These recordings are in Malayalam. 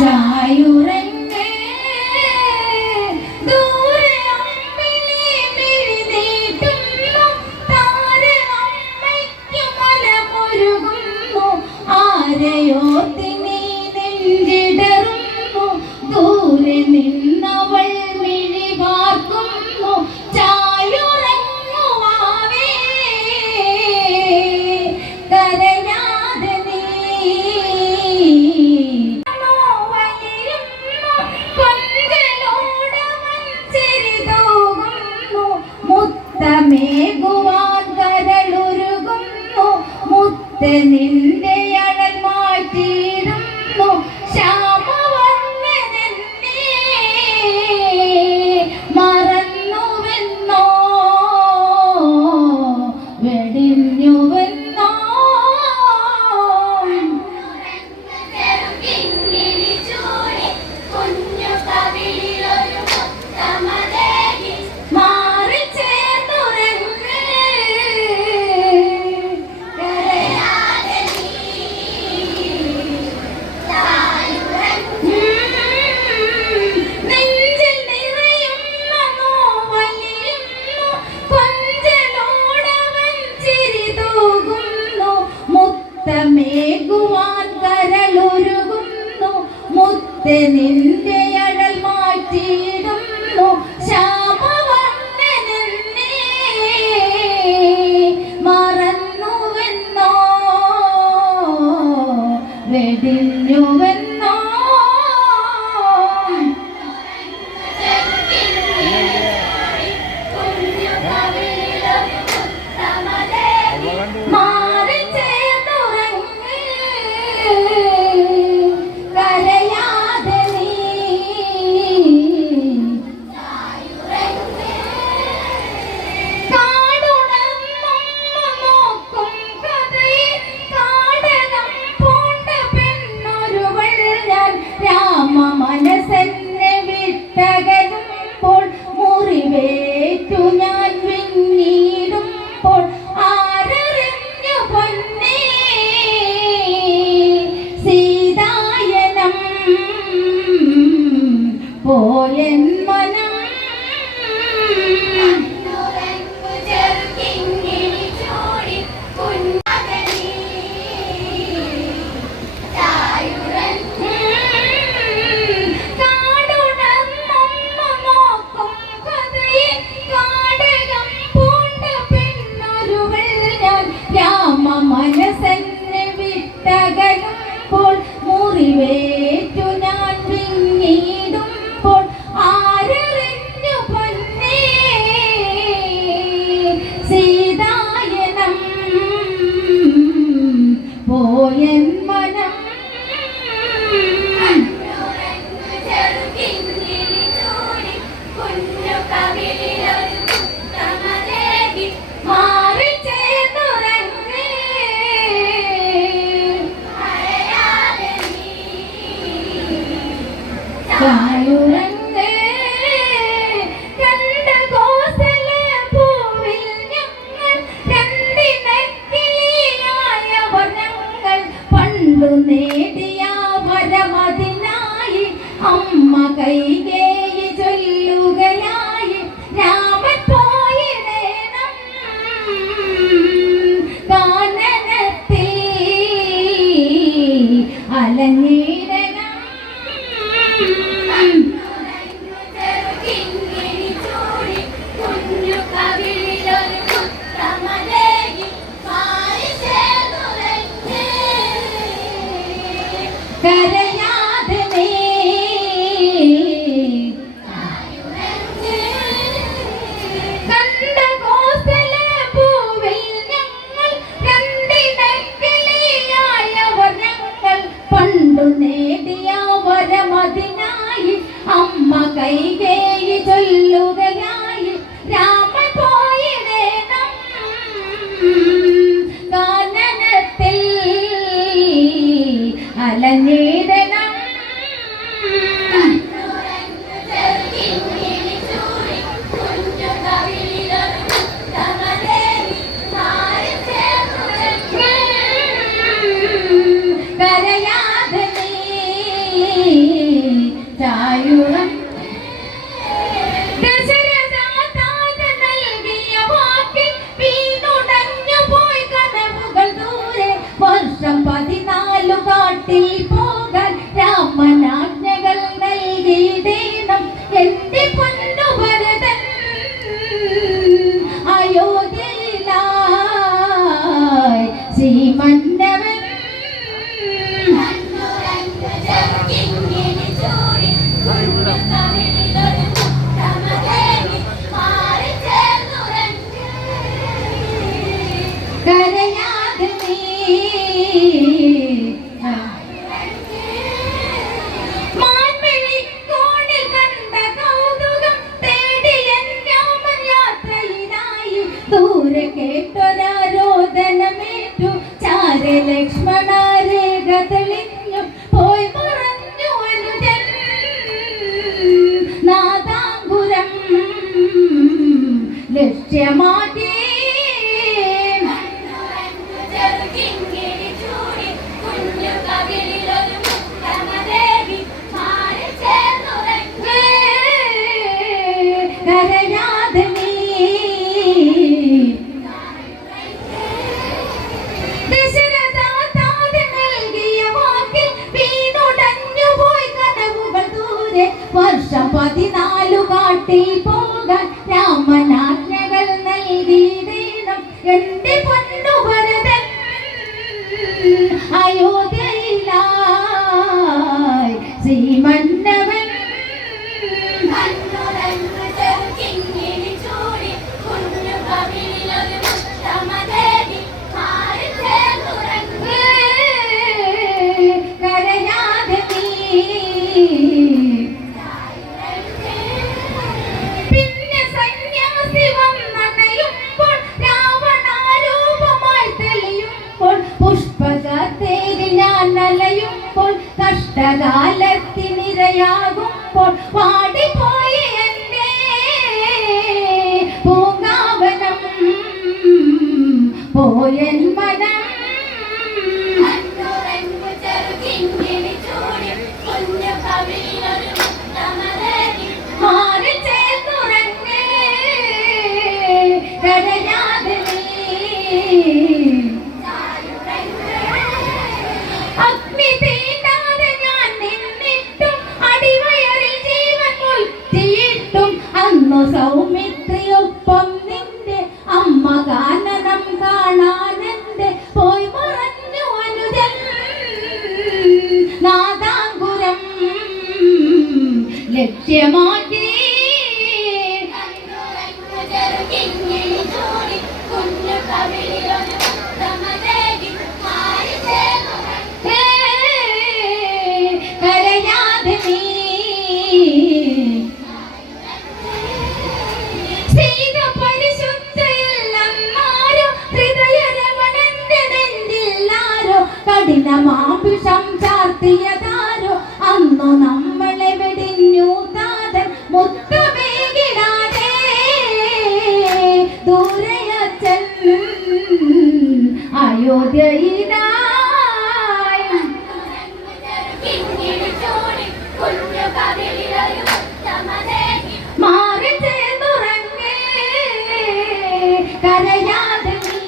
ചായുറങ്ങേ ദൂരെ അമ്പിളി മിഴിനീട്ടുന്നു താരനമ്മയ്ക്കു മനമൊരുകുന്നു ആരെയോർത്തിനി നെഞ്ചിടറുന്നു ദൂരെ നിന്നവൾ മിഴി പാർക്കുന്നു ചായുറങ്ങുവാവേ കരയാതെ നീ മുത്തമേകുവാൻ കരളുരുകുന്നു മുത്ത് നിന്റെ അഴൽ മാറ്റിയിടുന്നു ശ്യാമവർണ്ണനെന്നെ മറന്നുവെന്നോ വെടിഞ്ഞുവെന്നോ മേകുവാൻ കരളുരുകുന്നു മുത്ത് നിന്റെ അഴൽ മാറ്റിയിടുന്നു ശ്യാമവർണ്ണനെന്നെ മറന്നുവെന്നോ വെടിഞ്ഞുവെന്നോ മനസ്സെന്നെ വിട്ടകലുമ്പോൾ മുറിവേറ്റു ഞാൻ വിങ്ങിടുമ്പോൾ ആരറിഞ്ഞു പൊന്നേ സീതായനം പോയൻ മനം മനസ്സെന്നെ വിട്ടകലുമ്പോൾ മുറിവേറ്റു ഞാൻ വിങ്ങിടുമ്പോൾ ആരറിഞ്ഞു പൊന്നേ സീതായനം പോയൻ മനം ചായുറങ്ങേ കണ്ട കോസല പൂവിൽ ഞങ്ങൾ രണ്ടിനക്കിളിയായവർ ഞങ്ങൾ പണ്ടു നേടിയ വരമതിനായി അമ്മ കൈകേയി ചൊല്ലുകയായി രാമൻ പോയിടേണം കാനനത്തിൽ അലഞ്ഞിടണം കരയാതെ നീ കണ്ട കോസല പൂവിൽ ഞങ്ങൾ രണ്ടിനക്കിളിയായവർ ഞങ്ങൾ പണ്ടു നേടിയ വരമതിനായി അമ്മ കൈകേയി ചൊല്ലുകയായി രാമൻ പോയിടേണം കാനനത്തിൽ അലഞ്ഞിടണം കരയാതെ നീ ചായുറം ദശരഥാതാത നൽകിയ വാക്കിൽ വീണുടഞ്ഞു പോയി കനവുകൾ ദൂരെ. വർഷം 14 കാട്ടിൽ പോകാൻ രാമനാജ്ഞകൾ നൽകിയിടേണം എന്റെ പൊന്നു ഭരതൻ. അയോധ്യയിലായി ശ്രീമന്നവൻ കരയാതെ നീ മാൻമിഴിക്കോണിൽ കണ്ട കൗതുകം തേടി എൻ രാമൻ യാത്രയിലായി. ദൂരെ കേട്ടൊരാരോദനമേറ്റു ചാരെ ലക്ഷ്മണ രേഖ തെളിഞ്ഞു പോയി മറഞ്ഞു അനുജൻ. നാദാങ്കുരം ലക്ഷ്യമാക്കി കരയാതെ നീ ദശരഥാതാത നൽകിയ വാക്കിൽ വീണുടഞ്ഞു പോയി കനവുകൾ ദൂരെ. വർഷം 14 കാട്ടിൽ പോകാൻ രാമനാജ്ഞകൾ നൽകിയിടേണം എന്റെ പൊന്നു ഭരതൻ. അയോധ്യയിലായി ശ്രീമന്നവൻ കരയാതെ നീ പിന്നെ സന്യാസി വന്നണയുമ്പോൾ രാവണാരൂപമായി തെളിയുമ്പോൾ പുഷ്പകത്തേരിൽ ഞാൻ അലയുമ്പോൾ കഷ്ടകാലത്തിനിരയാകുമ്പോൾ വാടിപ്പോയി എന്റെ പൂങ്കാവനം പോയൻ മനം. മാറി ചേർന്നുറങ്ങേ കരയാതെ നീ അഗ്നി തീണ്ടാതെ ഞാൻ നിന്നിട്ടും അടിവയറിൽ ജീവൻ മുറ്റിയിട്ടും അന്നു സൗമിത്രിയൊപ്പം നിന്റെ അമ്മ കാനനം കാണാനെന്റെ പോയി മറഞ്ഞു അനുജൻ. നാദാങ്കുരം ലക്ഷ്യമാക്കി കരയാതെ നീ സീത പരിശുദ്ധയില്ലെന്നാരോ ഹൃദയരമണന്റെ നെഞ്ചില്ലാരോ കഠിനമാംശം ചാർത്തിയതാരോ അന്നു നമ്മളെ വെടിഞ്ഞു താതൻ മുത്തമേകിടാതെ ദൂരയച്ചൻ അയോധ്യയിലായി. മാറി ചേർന്നുറങ്ങേ കരയാതെ നീ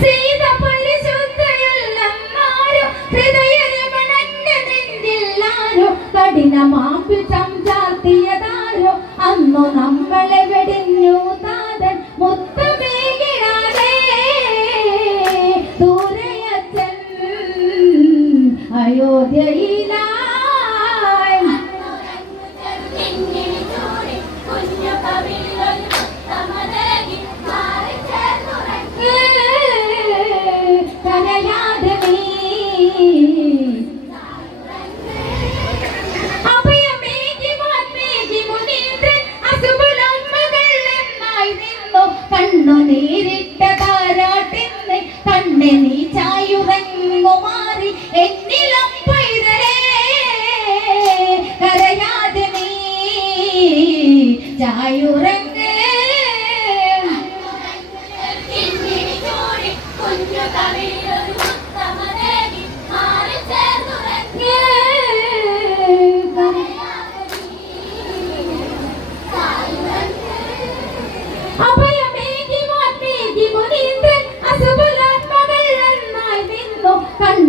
സീത പരിശുദ്ധയല്ലെന്നാരോ ഹൃദയരമണന്റെ നെഞ്ചില്ലാരോ കഠിനമാംശം ചാർത്തിയതാരോ അന്നു നമ്മളെ വെടിഞ്ഞു താതൻ മുത്തമേകിടാതെ ദൂരയച്ചൻ അയോധ്യയിലായി. കരയാതെ നീ അഭയമേകി വാൽമീകി മുനീന്ദ്രൻ അസുബലമ്മകൾ എന്നായി നിന്നു കണ്ണു നേരിട്ട താരാട്ടിന്ന് കണ്ണെ നീ ചായുറങ്ങു മാറി എന്നിളം പൈതലേ. കരയാതെ നീ ചായുറങ്ങേ കരയാതെ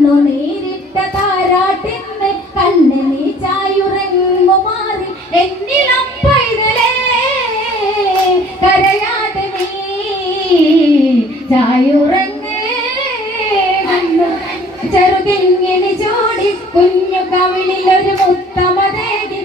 കണ്ണു നേരിട്ട താരാട്ടിന്ന് കണ്ണ് നീ ചായുറങ്ങുമാറി എന്നിളം പൈതലേ കരയാതെ നീ ചായുറങ്ങേ ചെറുതിങ്ങിനി ചോടി കുഞ്ഞു കവിളിലൊരു മുത്തമതേകി